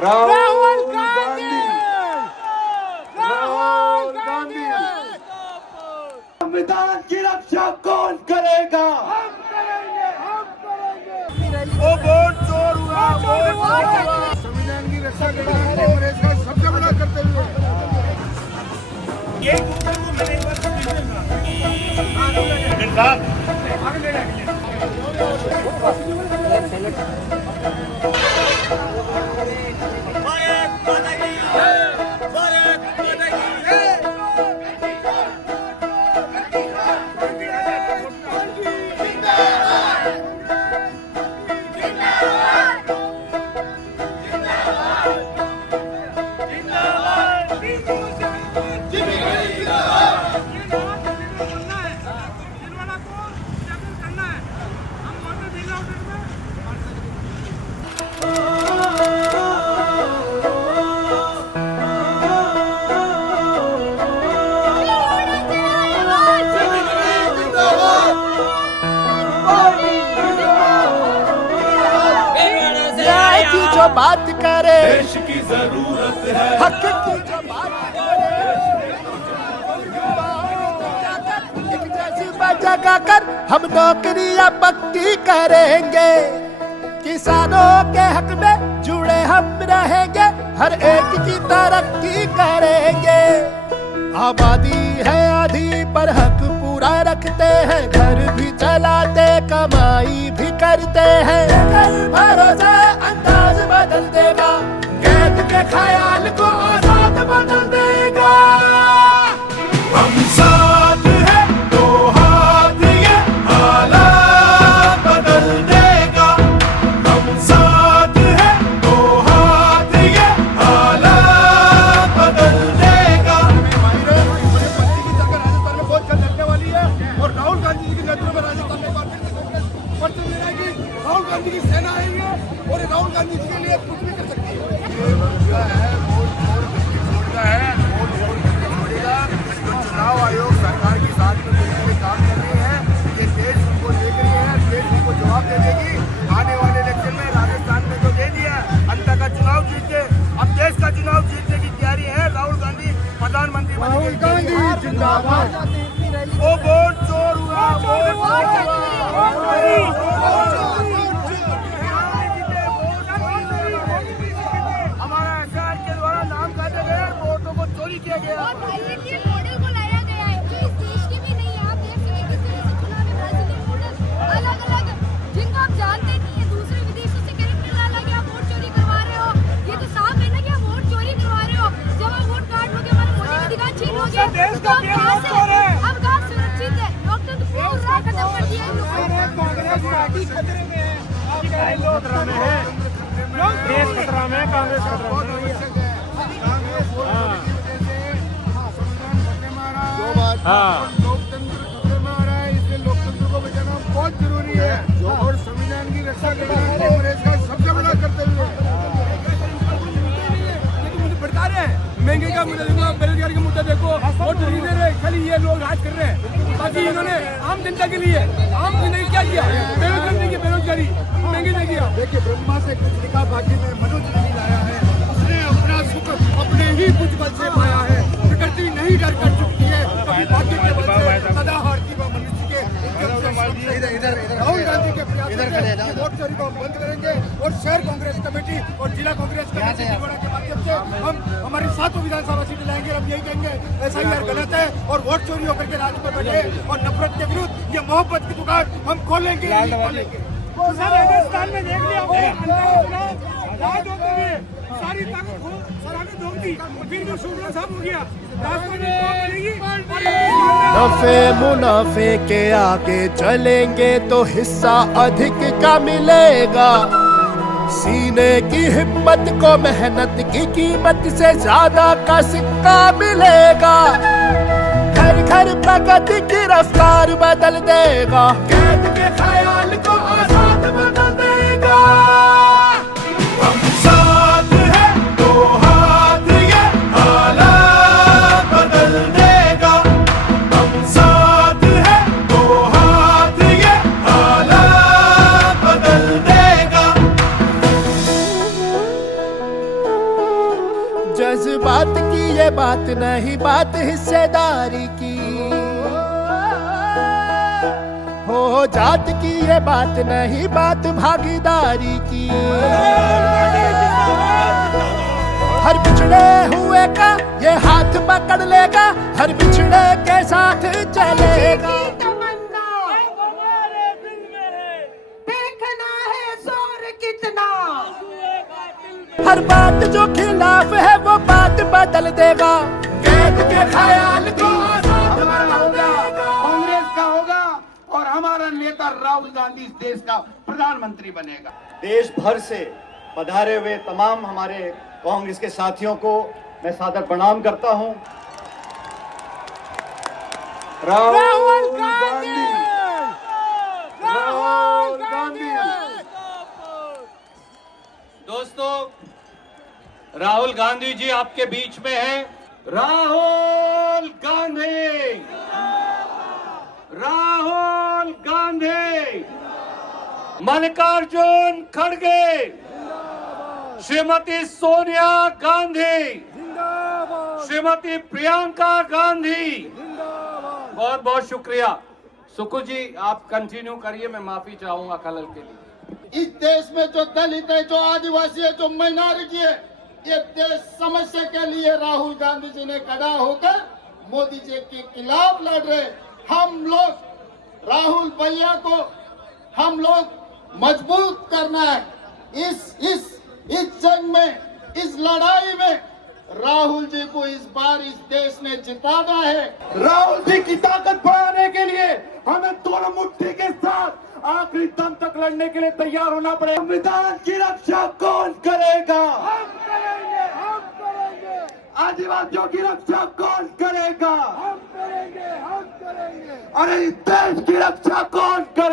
राहुल गांधी, राहुल गांधी। संविधान की रक्षा कौन करेगा? हम करेंगे, हम करेंगे। वो वोट चोर हुआ, वोट चोर हुआ। संविधान की रक्षा करना कांग्रेस का सबसे बड़ा कर्तव्य है। जो बात करे देश की जरूरत है, हक की जो बात करे, एक जज्बा जगाकर हम नौकरियां पक्की करेंगे। किसानों के हक में जुड़े हम रहेंगे, हर एक की तरक्की करेंगे। आबादी है आधी पर हक पूरा रखते हैं, घर भी चलाते कमाई भी करते हैं। भरोसा अंदाज बदल देगा, कैद के ख्याल को आजाद बदल देगा। हम साथ हैं तो हाथ ये हालात बदल देगा। हम साथ हैं तो हाथ ये हालात बदल देगा। राजस्थान में बहुत जल्द लगने वाली है और राहुल गांधी जी के नेतृत्व में राजस्थान में बढ़ते मिलेगी। राहुल गांधी की सेना आएगी और राहुल गांधी जी के लिए कुछ भी कर सकती है। चुनाव आयोग सरकार के साथ में मिलकर के काम कर रही है। ये देश उनको देख रही है, देश उनको जवाब दे देगी। आने वाले इलेक्शन में राजस्थान में तो दे दिया, अंत का चुनाव जीत के अब देश का चुनाव जीतने की तैयारी है। राहुल गांधी प्रधानमंत्री राहुल गांधी जिंदाबाद। वो वोट चोर हुआ, वोट चोर हुआ। हमारा एसआर के द्वारा नाम काटे गए, वोटों को चोरी किया गया। मॉडल को लाया गया है जो इस देश की भी नहीं है। आप देख सकते हैं किस तरह से चुनाव में ब्राजीलियन मॉडल अलग अलग जिनको आप जानते नहीं है, दूसरे विदेशों से कैरेक्टर डाला कि आप वोट चोरी करवा रहे हो। ये तो साफ है ना कि आप वोट चोरी करवा रहे हो। जब आप वोट कार्ड लोगे, हमारे मोदी की अधिकार छीनोगे, तो आप कहाँ से अब कहाँ सुरक्षित है? डॉक्टर तो पूरा खत्म कर दिया इन लोगों ने। कांग्रेस पार्टी खतरे में है, लोग खतरा में है, देश खतरा में है, कांग्रेस खतरा में है। लोकतंत्र खतरे में आ रहा है, इसलिए लोकतंत्र को बचाना बहुत जरूरी है और संविधान की रक्षा करना कांग्रेस का सबसे बड़ा कर्तव्य है। ये तो मुझे भड़का रहे हैं, महंगे का मुद्दा देखो, बेरोजगारी का मुद्दा देखो, वोट नहीं दे रहे, खाली ये लोग राज कर रहे हैं। बाकी इन्होंने आम जनता के लिए आम जिंदगी क्या किया? बेरोजगारी की बेरोजगारी महंगी नहीं किया। देखिए ब्रह्मा से कुछ लिखा, बाकी में मनुष्य नहीं लाया है। उसने अपना सुख अपने ही कुछ बल से पाया है। प्रकृति नहीं डर कर चुकी है, कभी भाग्य के बल से सदा हारती वह मनुष्य के। राहुल गांधी के प्रयास से वोट चोरी को हम बंद करेंगे और शहर कांग्रेस कमेटी और जिला कांग्रेस कमेटी के माध्यम से हम हमारी 7 विधानसभा सीटें लाएंगे। हम यही कहेंगे एसआईआर गलत है और वोट चोरी होकर के राज पर बैठे और नफरत के विरुद्ध ये मोहब्बत की दुकान हम खोलेंगे। सर राजस्थान में देख लिया सारी ताकत सराहना दो दी, फिर जो शुक्ला साहब हो गया नफे मुनाफे के आगे चलेंगे तो हिस्सा अधिक का मिलेगा। सीने की हिम्मत को मेहनत की कीमत से ज्यादा का सिक्का मिलेगा। घर घर प्रगति की रफ्तार बदल देगा, कैद के ख्याल को आजाद बदल देगा। हम साथ हैं तो हाथ ये हालात बदल देगा। हम साथ हैं तो हाथ ये हालात बदल देगा। जज्बात की ये बात नहीं, बात हिस्सेदारी की। हो जात की ये बात नहीं, बात भागीदारी की। हर पिछड़े हुए का ये हाथ पकड़ लेगा, हर पिछड़े के साथ चलेगा। देखना है जोर कितना, हर बात जो खिलाफ है वो बात बदल देगा। कैद के ख्याल को हमारा होगा, कांग्रेस का होगा और हमारा नेता राहुल गांधी इस देश का प्रधानमंत्री बनेगा। देश भर से पधारे हुए तमाम हमारे कांग्रेस के साथियों को मैं सादर प्रणाम करता हूं। राहुल गांधी, राहुल गांधी। दोस्तों, राहुल गांधी जी आपके बीच में हैं। राहुल गांधी, राहुल गांधी, मल्लिकार्जुन खड़गे, श्रीमती सोनिया गांधी, श्रीमती प्रियंका गांधी, बहुत बहुत शुक्रिया। सुकू जी आप कंटिन्यू करिए, मैं माफी चाहूंगा खलल के लिए। इस देश में जो दलित है, जो आदिवासी है, जो माइनॉरिटी है, ये देश समस्या के लिए राहुल गांधी जी ने खड़ा होकर मोदी जी के खिलाफ लड़ रहे। हम लोग राहुल भैया को हम लोग मजबूत करना है। इस जंग में, इस लड़ाई में राहुल जी को इस बार इस देश ने जिताना है। राहुल जी की ताकत बढ़ाने के लिए हमें दोनों मुट्ठी के साथ आखिरी दम तक लड़ने के लिए तैयार होना पड़ेगा। संविधान की रक्षा कौन करेगा? हम करेंगे, हम करेंगे। आदिवासियों की रक्षा कौन करेगा? हम करेंगे, हम करेंगे। अरे इस देश की रक्षा कौन करेगा?